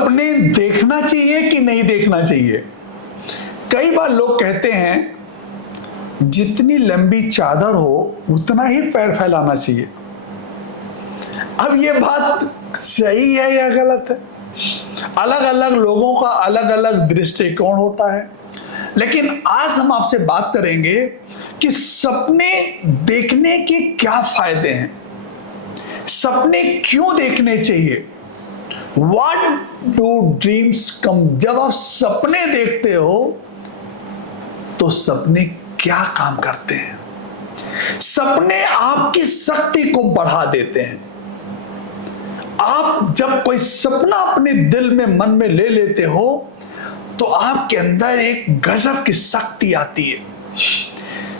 सपने देखना चाहिए कि नहीं देखना चाहिए? कई बार लोग कहते हैं जितनी लंबी चादर हो उतना ही पैर फैलाना चाहिए। अब ये बात सही है या गलत है? अलग अलग लोगों का अलग अलग दृष्टिकोण होता है, लेकिन आज हम आपसे बात करेंगे कि सपने देखने के क्या फायदे हैं, सपने क्यों देखने चाहिए, What do dreams come? जब आप सपने देखते हो तो सपने क्या काम करते हैं? सपने आपकी शक्ति को बढ़ा देते हैं। आप जब कोई सपना अपने दिल में, मन में ले लेते हो तो आपके अंदर एक गजब की शक्ति आती है।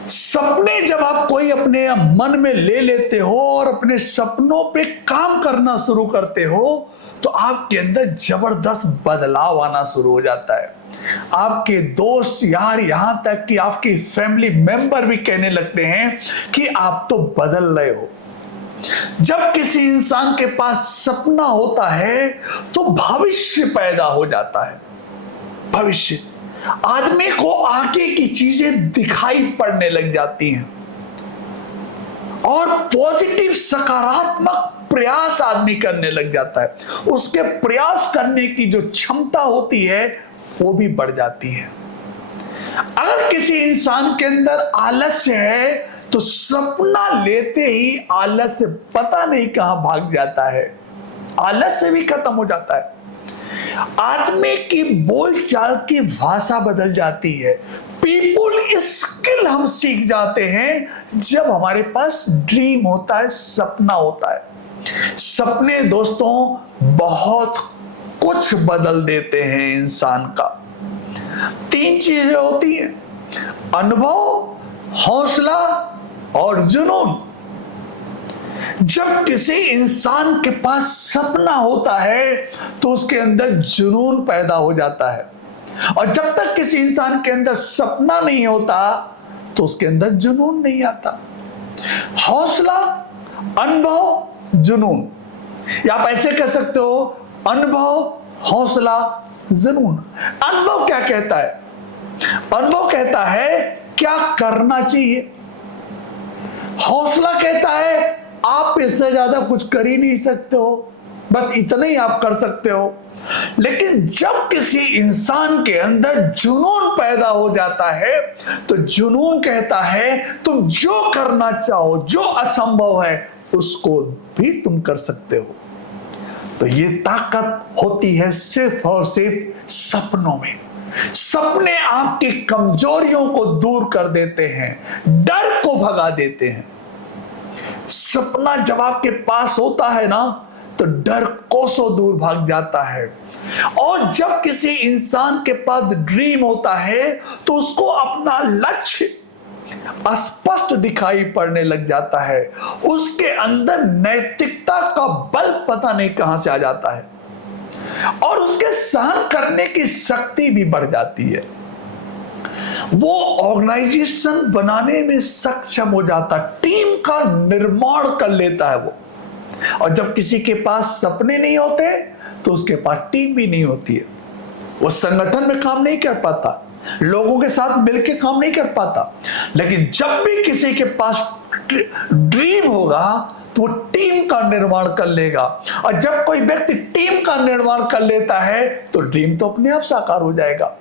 सपने जब आप कोई अपने मन में ले लेते हो और अपने सपनों पे काम करना शुरू करते हो तो आपके अंदर जबरदस्त बदलाव आना शुरू हो जाता है। आपके दोस्त यार, यहां तक कि आपकी फैमिली मेंबर भी कहने लगते हैं कि आप तो बदल रहे हो। जब किसी इंसान के पास सपना होता है तो भविष्य पैदा हो जाता है। भविष्य, आदमी को आगे की चीजें दिखाई पड़ने लग जाती हैं और पॉजिटिव, सकारात्मक प्रयास आदमी करने लग जाता है। उसके प्रयास करने की जो क्षमता होती है वो भी बढ़ जाती है। अगर किसी इंसान के अंदर आलस्य है तो सपना लेते ही आलस्य पता नहीं कहां भाग जाता है, आलस्य भी खत्म हो जाता है। आदमी की बोलचाल की भाषा बदल जाती है। पीपुल स्किल हम सीख जाते हैं जब हमारे पास ड्रीम होता है, सपना होता है। सपने दोस्तों बहुत कुछ बदल देते हैं इंसान का। 3 चीजें होती हैं: अनुभव, हौसला और जुनून। जब किसी इंसान के पास सपना होता है तो उसके अंदर जुनून पैदा हो जाता है, और जब तक किसी इंसान के अंदर सपना नहीं होता तो उसके अंदर जुनून नहीं आता। हौसला, अनुभव, जुनून, या आप ऐसे कह सकते हो अनुभव, हौसला, जुनून। अनुभव क्या कहता है? अनुभव कहता है क्या करना चाहिए। हौसला कहता है आप इससे ज्यादा कुछ कर ही नहीं सकते हो, बस इतना ही आप कर सकते हो। लेकिन जब किसी इंसान के अंदर जुनून पैदा हो जाता है तो जुनून कहता है तुम जो करना चाहो, जो असंभव है उसको भी तुम कर सकते हो। तो ये ताकत होती है सिर्फ और सिर्फ सपनों में। सपने आपकी कमजोरियों को दूर कर देते हैं, डर को भगा देते हैं। सपना जब आपके पास होता है ना तो डर कोसों दूर भाग जाता है। और जब किसी इंसान के पास ड्रीम होता है तो उसको अपना लक्ष्य स्पष्ट दिखाई पड़ने लग जाता है। उसके अंदर नैतिकता का बल पता नहीं कहां से आ जाता है और उसके सहन करने की शक्ति भी बढ़ जाती है। वो ऑर्गेनाइजेशन बनाने में सक्षम हो जाता, टीम का निर्माण कर लेता है वो। और जब किसी के पास सपने नहीं होते तो उसके पास टीम भी नहीं होती है। वो संगठन में काम नहीं कर पाता, लोगों के साथ मिलकर काम नहीं कर पाता। लेकिन जब भी किसी के पास ड्रीम होगा तो वो टीम का निर्माण कर लेगा, और जब कोई व्यक्ति टीम का निर्माण कर लेता है तो ड्रीम तो अपने आप साकार हो जाएगा।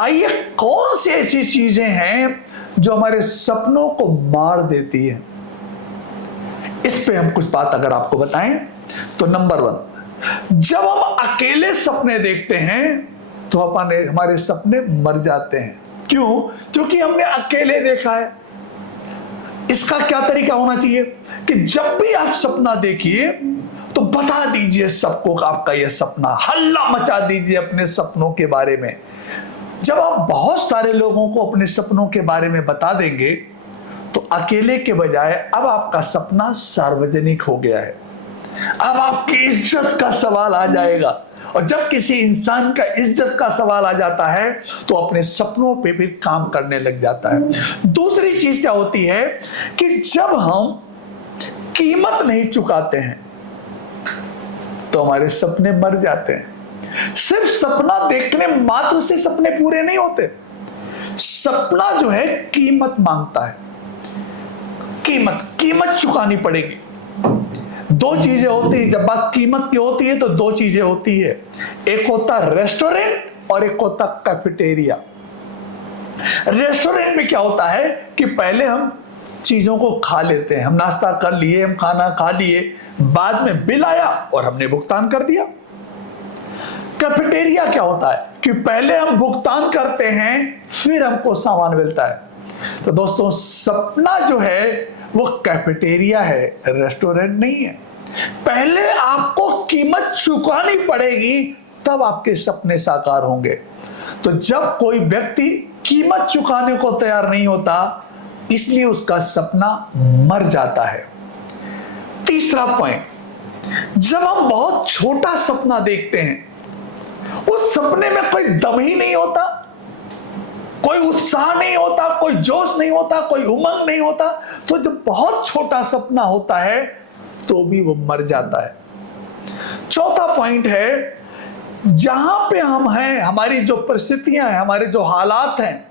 आइए, कौन सी ऐसी चीजें हैं जो हमारे सपनों को मार देती है, इस पे हम कुछ बात अगर आपको बताएं तो नंबर 1, जब हम अकेले सपने देखते हैं तो हमारे सपने मर जाते हैं। क्यों? क्योंकि हमने अकेले देखा है। इसका क्या तरीका होना चाहिए कि जब भी आप सपना देखिए तो बता दीजिए सबको आपका यह सपना, हल्ला मचा दीजिए अपने सपनों के बारे में। जब आप बहुत सारे लोगों को अपने सपनों के बारे में बता देंगे तो अकेले के बजाय अब आपका सपना सार्वजनिक हो गया है। अब आपकी इज्जत का सवाल आ जाएगा, और जब किसी इंसान का इज्जत का सवाल आ जाता है तो अपने सपनों पे भी काम करने लग जाता है। दूसरी चीज क्या होती है कि जब हम कीमत नहीं चुकाते हैं तो हमारे सपने मर जाते हैं। सिर्फ सपना देखने मात्र से सपने पूरे नहीं होते। सपना जो है कीमत मांगता है। कीमत चुकानी पड़ेगी। दो चीजें होती है, जब बात कीमत की होती है तो दो चीजें होती है, एक होता रेस्टोरेंट और एक होता कैफेटेरिया। रेस्टोरेंट में क्या होता है कि पहले हम चीजों को खा लेते हैं, हम नाश्ता कर लिए, हम खाना खा लिए, बाद में बिल आया और हमने भुगतान कर दिया। कैफेटेरिया क्या होता है कि पहले हम भुगतान करते हैं, फिर हमको सामान मिलता है। तो दोस्तों, सपना जो है वो कैफेटेरिया है, रेस्टोरेंट नहीं है। पहले आपको कीमत चुकानी पड़ेगी, तब आपके सपने साकार होंगे। तो जब कोई व्यक्ति कीमत चुकाने को तैयार नहीं होता, इसलिए उसका सपना मर जाता है। तीसरा पॉइंट, जब हम बहुत छोटा सपना देखते हैं, उस सपने में कोई दम ही नहीं होता, कोई उत्साह नहीं होता, कोई जोश नहीं होता, कोई उमंग नहीं होता, तो जब बहुत छोटा सपना होता है तो भी वो मर जाता है। चौथा पॉइंट है, जहां पे हम हैं, हमारी जो परिस्थितियां हैं, हमारे जो हालात हैं,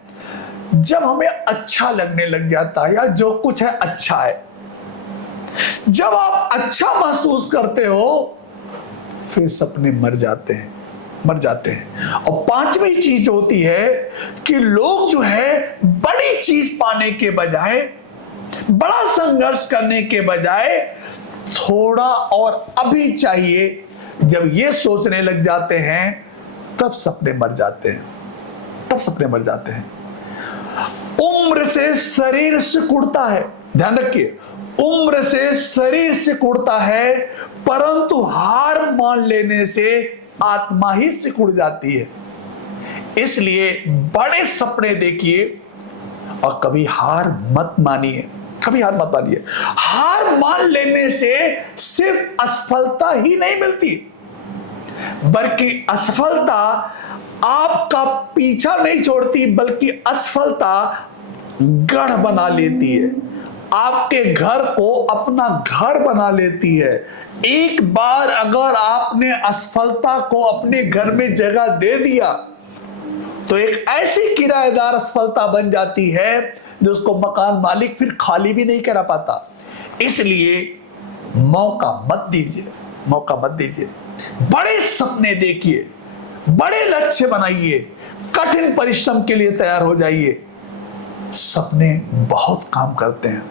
जब हमें अच्छा लगने लग जाता है या जो कुछ है अच्छा है, जब आप अच्छा महसूस करते हो, फिर सपने मर जाते हैं। और पांचवी चीज होती है कि लोग जो है बड़ी चीज पाने के बजाय, बड़ा संघर्ष करने के बजाय, थोड़ा और अभी चाहिए, जब ये सोचने लग जाते हैं, तब सपने मर जाते हैं। उम्र से शरीर सिकुड़ता है, ध्यान रखिए, उम्र से शरीर सिकुड़ता है, परंतु हार मान लेने से आत्मा ही सिकुड़ जाती है। इसलिए बड़े सपने देखिए और कभी हार मत मानिए। हार मान लेने से सिर्फ असफलता ही नहीं मिलती, बल्कि असफलता आपका पीछा नहीं छोड़ती, बल्कि असफलता गढ़ बना लेती है, आपके घर को अपना घर बना लेती है। एक बार अगर आपने असफलता को अपने घर में जगह दे दिया, तो एक ऐसी किराएदार असफलता बन जाती है जो उसको मकान मालिक फिर खाली भी नहीं करा पाता। इसलिए मौका मत दीजिए। बड़े सपने देखिए, बड़े लक्ष्य बनाइए, कठिन परिश्रम के लिए तैयार हो जाइए। सपने बहुत काम करते हैं।